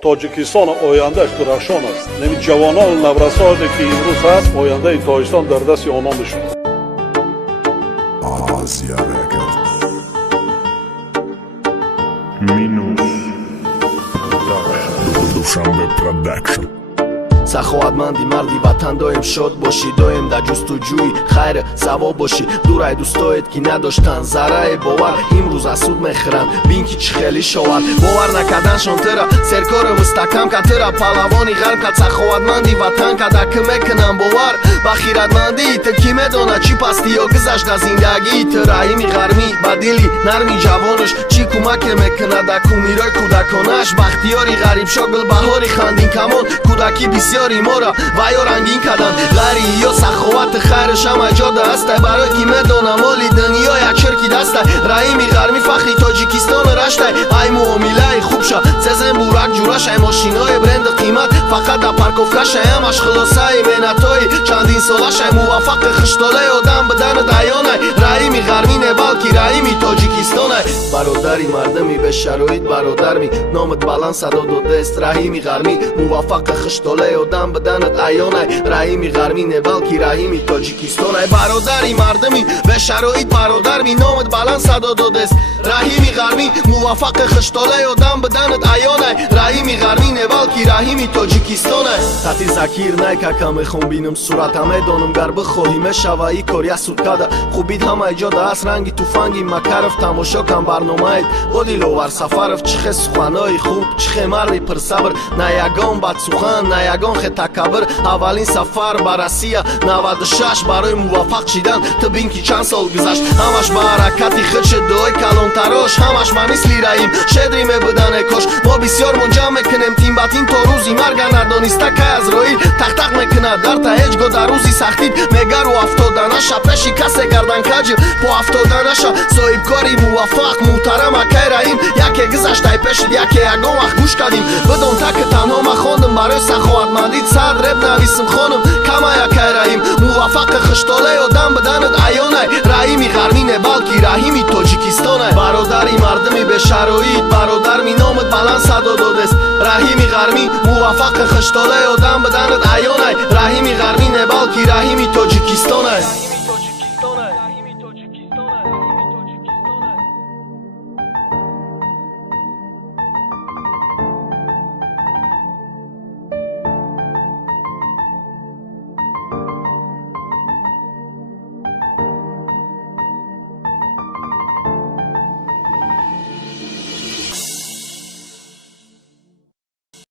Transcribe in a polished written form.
Тоҷикистон ояндааш дурахшон аст. Нами ҷавонону наврасоне ки имрӯз ҳаст, ояндаи Тоҷикистон дар дасти онҳо мешавад. Азия Records. Minus Production. Душанбе Production. саховатманди марди ватан доим шод бошӣ, доим дар ҷустуҷӯи хайр савоб бошӣ. Дурай дӯстоет ки надоштанд зарраи бовар, имрӯз аз суд мехӯранд, бин ки чӣ хеле шовар. Бовар накарданшон тыра серкори мустаҳкам кард, тыра паҳлавони ғарб кард, саховатманди ватан кард. Аки мекунам бовар ба хиратмандии ту, ки медонад чӣ пастӣ ё гузашта зиндагии ту. Раҳими ғармӣ ба дили нарми ҷавонаш чӣ кӯмаке мекунад дар кумирои кӯдаконаш. Бахтиёри ғарибшо гулбаҳори хандин камон, кӯдаки бисёр мора ваё рангин карданд. ғари ё саховати хайраш ҳама ҷода ҳастай, барои ки медонам моли дунё як чирки дастай. раҳими ғармӣ фахри Тоҷикистон раштай, ай муомилаи хубша сезем бурак ҷурашай. мошинои бренди қимат фақат дар парковкашай, ҳамаш хулосаи меҳнатҳои чандин солашай. муваффақи хиштолаи одам биданат аёнай, раҳими ғармӣ не балки раҳими Тоҷикистонай. бародари мардами бешароит бародарми, номат баланд садо додааст раҳими ғармӣ. муваффақи хиштолаи одам биданат аёнай, раҳими ғармӣ не балки раҳими Тоҷикистонай. бародари мардами бешароит бародарми, номат баланд садо додааст раҳими ғармӣ. муваффақи хиштолаи одам биданат аёнай, раҳими ғармӣ не балки раҳими Тоҷикистонай. хати закир найкака мехом бинам сурата, медонам гар бихоҳӣ мешава и кор як суткада. хубит ҳамаи ҷода аст, ранги туфанги Макаров, тамошо кам барномаит бо диловар Сафаров. чӣ хел суханои хуб, чӣ хел марди пирсабр, на ягон бадсухан, на ягон хел такаббур. аввалин сафар ба Россия 96 барои муваффақ шидан, ту бин ки чанд сол гузашт. ҳамаш ба ҳаракати худ шуд, дуои калонтарош, ҳамаш ма мисли раим шедри мебудане кош. мо бисёр мунҷам мекунем тин ба тин то рӯзи марга, надониста кай азроил тақтақ мекунад дарта. ҳеҷ гоҳ дар рӯзи сахтид мегару афтоданаша, пеши касе гардан каҷи по афтоданаша. соҳибкори муваффақ муҳтарам акай раим, яке гузаштай пешид, яке ягон вақт гӯш кардим. бидон так танҳо ма хондам барои саховатмандит сад реп нависм хонам, кама якай раим. муваффақи хиштолаи одам биданат аёнай, раҳими ғармӣ не балки раҳими Тоҷикистонай. бародари мардами бешароит бародарми, номат баланд садо додааст раҳими ғармӣ. муваффақи хиштолаи одам биданат аёнай, раҳими ғармӣ не балки раҳими Тоҷикистонай.